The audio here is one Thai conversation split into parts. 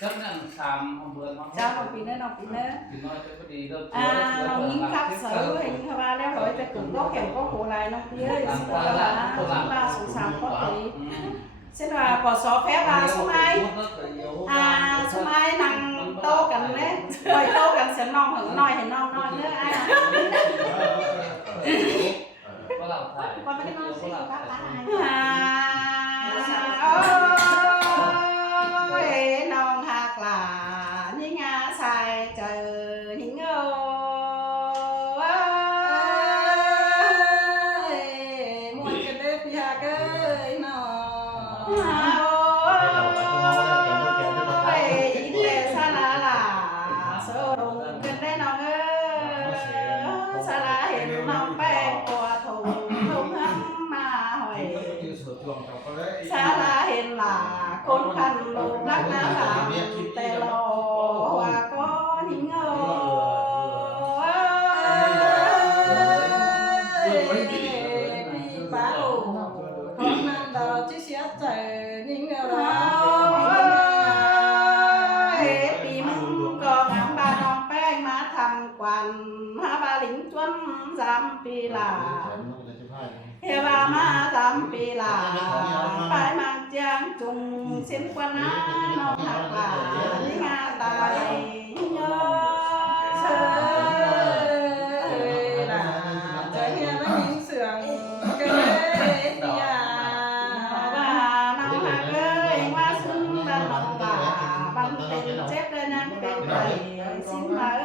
chắc là xàm không vừa nó sao nó pin nó thì nói cho cái gì đâu nó những khắp sở hình ba leo hỏiจะกลุ่มก็แข่งก็โคลายน้องเตี้ยba số sàm có thể sẽ là bỏ xó phép là số mai số mai nằm tô cảnh đấy rồi tô cảnh sẽ non hưởng nói thì non nói nữa ai có làm phải con cái non sẽ có các ôi non hạt là những xài trời những muốn cái đẹp ya cái nó xa la hiện là con khăn lục lắc lá làm tè lò và có những đi bảo con năm đó chỉ xét trời những đi mong có ngắm ba non beng má thầm quan ba lính chuân giam pi là Hê ba ma tam pi là phải mang trang trùng xin quan á non hạt là những tài nhớ là trời nghe nó những sườn cái bia ba non hạt ơi hoa xuân ban lòng là bằng tình chép lên ăn bên này xin mà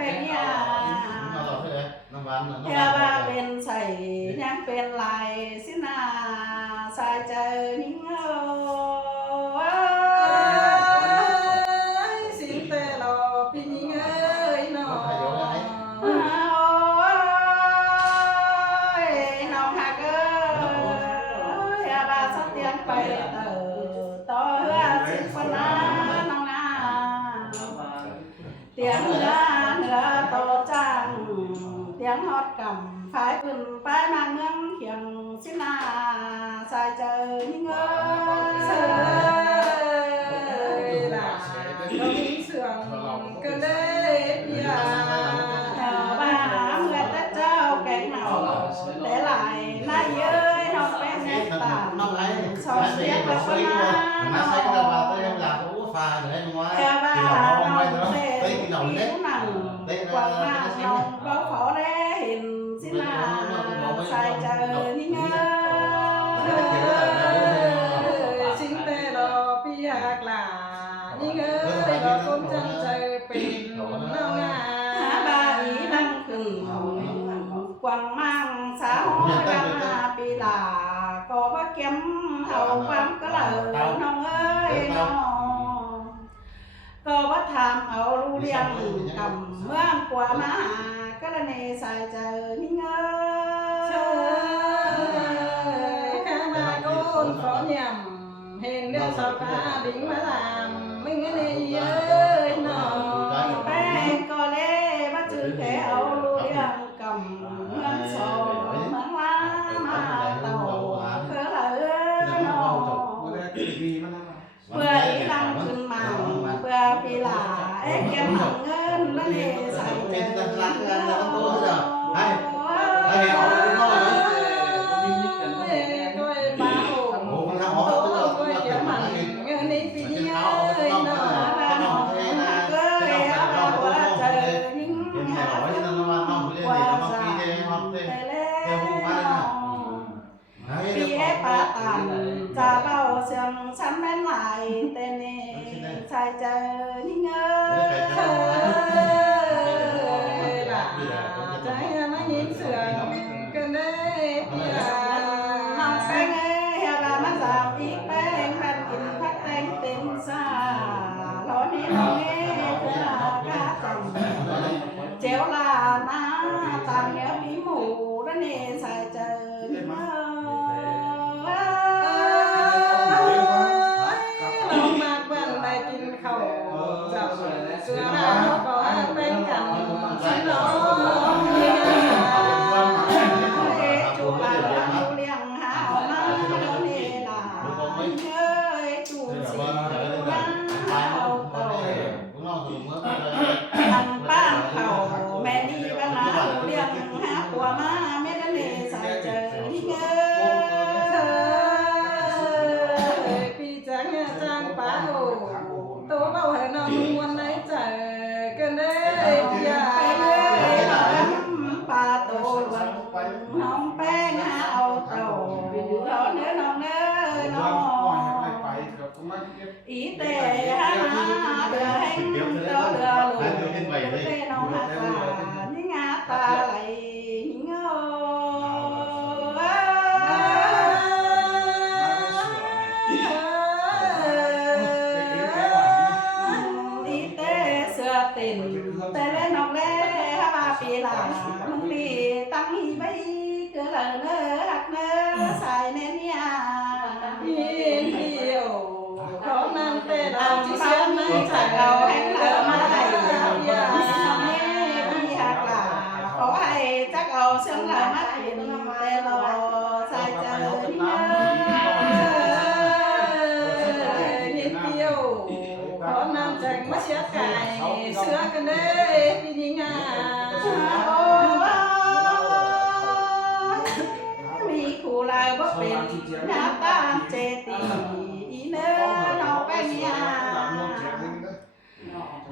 bên nhà Hea ba bên sảy nhang bên lại xin sai trời những xin tê lò pi những ơi nó hạt ơi Hea ba sắp tiền phải từ to xin phân nó tiếng nữa to trang tiếng hót cầm phải vườn phải mang nương khiêng xin sai trời những là có những sườn cơn đê bia ba người ta trao cái nào để lại nay ơi học bé nghe tàn sau tiếng là con nó pha để ngoài theo ba nó về cái đầu đấy quảng nam nó có khó đấy hình xin sai trời những xin tê lo pi hạt là những lo con chân trời pin nó ba ý năng khừng quảng mang xã hội cam pi là có bác kiếm hậu quang có lời nông ơi nó có bắt tham ở lưu điên cầm mương qua má cái là này xài chờ những các bà con có nhầm hình đeo sao cả đỉnh mà làm mình cái này ơi nó bé có lẽ bắt chữ khẽ ở lưu điên cầm mương sò mương lá mà tàu khớ là nó vừa ý làm từng màu vừa vì là em kiếm hằng ngân nó nè xài trời cha bao sương sắm đến lại tên này sai trời những là trái nó nhìn sườn cơn đấy nòng beng hè là mắt giảm ít beng ban kín phát anh tên xa nó đi nó nghe là cá tầm chéo là na tàn nhớ bí mù đó nè sai trời những ป้าโอ้ตัวเบาเหนองวันไหนเจอกันเด้อย่าไปเลยปลาโตน้องแป้งหาเอาเต่าเราเนื้อน้องเนื้อน้องอีแต่หาเดือแห้งเดือหลวงเต้น้องหาตานี่งาตาไหลเงาอีแต่เสือติ่นแต่เล่นน้องเล่ฮาบาปีหลามึงดีตั้งฮีใบเกลือเนื้อหักเนื้อใส่เนื้อยินเดียวเขานั่งเต้นเอาที่เสียไม่ใช่เราแห่งเรามาให้อย่าให้พี่หักหลาขอให้จักเอาเสียงเรามาติดแต่เราใส่เจอเนื้อยินเดียวเขานั่งจังมาเสียไก่เสือกันเด้พี่ยิงอ่ะมีคู่ลายว่าเป็นหน้าตาเจตีอีเนื้อน้องแป้งยา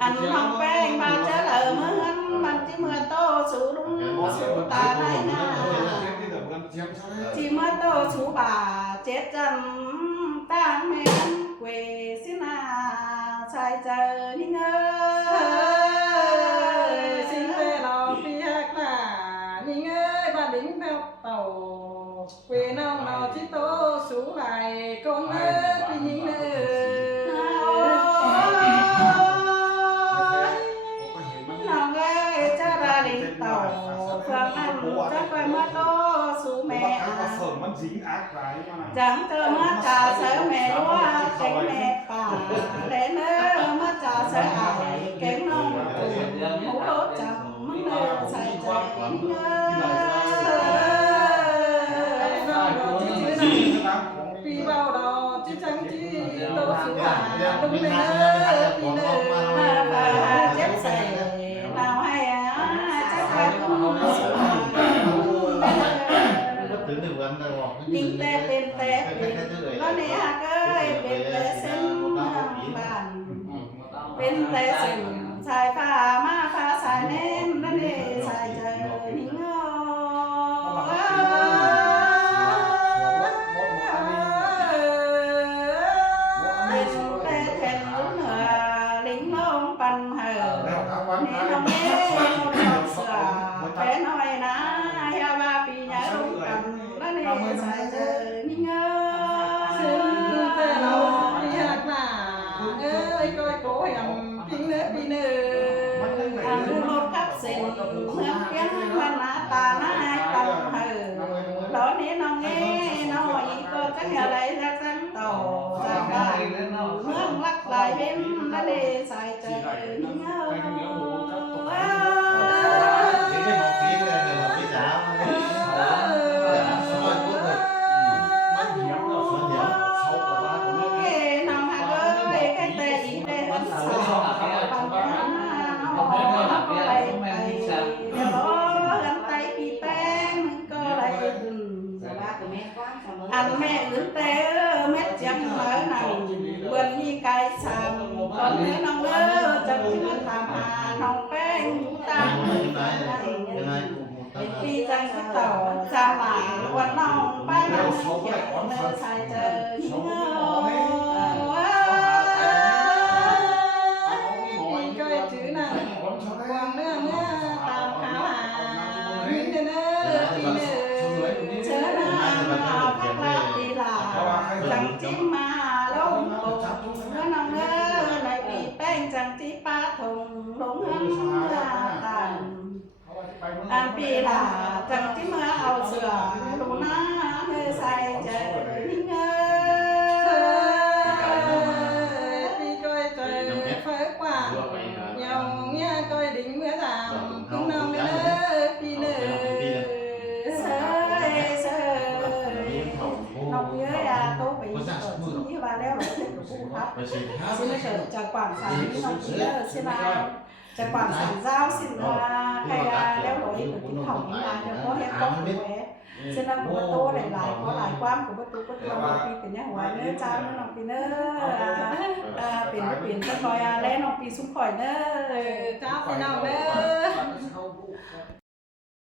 อันน้องแป้งมาเจอเหลือเหมือนมันที่เมื่อโตสูรุ่งสูตาได้หน้าที่เมื่อโตสูบ่าเจ็ดจันตั้งแม่นเวสินาใส่เจอนี่เงยสิ่งเล่เราพี่ฮักหน้านี่เงยบ้านดิ้งแมวเต่าเวน้องเราที่โตสูไหลก้นเอ้ยพี่ยิงเอ้ยน้องเอ้ยจะราลิงเต่าเพื่อนนั่นจะไปเมื่อโตสูแม่จังเจอเมื่อจ่าเสือแม่ว่าเก่งแม่ป่าเล่นเอ้ยเมื่อจ่าเสือไอ้เก่งน้องตู่หมูรถจับมึงเอ้ยใส่ใจเงยปีเบาดอจิจังจีโตสุขาลุงเนื้อปีเนื้อมาบาเจ็บใส่เราให้จะไปคุ้มสุขายิงแต่เป็นแต่เป็นแล้วเนี่ยก็เป็นแต่เส้นบ้านเป็นแต่เส้นสายฟ้ามาฟ้าสายเน้นนั่นเองสายใจหิ้งเงานี่น้องแม่น้องเสือแค่น้อยนะเฮียว่าปีนี้ลูกกันแล้วนี่ใส่เจอนี่เงาซึ่งแต่เราปีหักหน้าเอ้ยก้อยโก้ยำพิงเนื้อปีเนื้ออันรถขับเส้นเมืองเพียงวันหน้าตาหน้าปันเหือแล้วนี่น้องแง่น้อยก็จะอะไรจะตั้งต่อจากบ้านเมืองรักหลายเว้นแล้วนี่ใส่เจอนี่เงาอันแม่อื่นแต่แม่เจ็บเหมือนนั่นเบิ่นมีไก่สั่งตอนนี้น้องเด้อจะมาถามหาน้องแป้งตั้งปีจังสิเต่าจาหลาวันน้องไปน้องเจ็บเมื่อชายเจอเงาปีก้อยถือนั่งวางเนื้อตามขาวหาปีเนื้อปีเนื้อเชิญมาพักรับดีหลาจังจิ้มมาลงตกเมื่อน้องเอ้ยในปีแป้งจังจิ้ป้าทงลงเงินตันอันปีหลาจังจิ้มมาเอาเสือลูกน้าเมื่อใส่เจอนิ่งเอ้ยปีก้อยเจอเฟ้อกว่าเงาเงี้ยก้อยดิ่งเมื่อตามคุณน้องเด้อปีเนื้อน้องเยอะยาโตไปที่ว่าแล้วเราเป็นผู้ครับซึ่งเกิดจากความฝันที่น้องเยอะใช่ไหมจากความฝันเจ้าสิว่าใครแล้วเราเองเป็นของมาเดี๋ยวก็ให้ต้องดูซึ่งเราโตหลายๆก็หลายก ความของประตูประตูน้องปีเป็นยังหวานเนื้อจ้าเนื้อน้องปีเนื้อเป็นต้นลอยแล้วน้องปีซุ้มข่อยเนื้อจ้าพี่น้องเนื้อ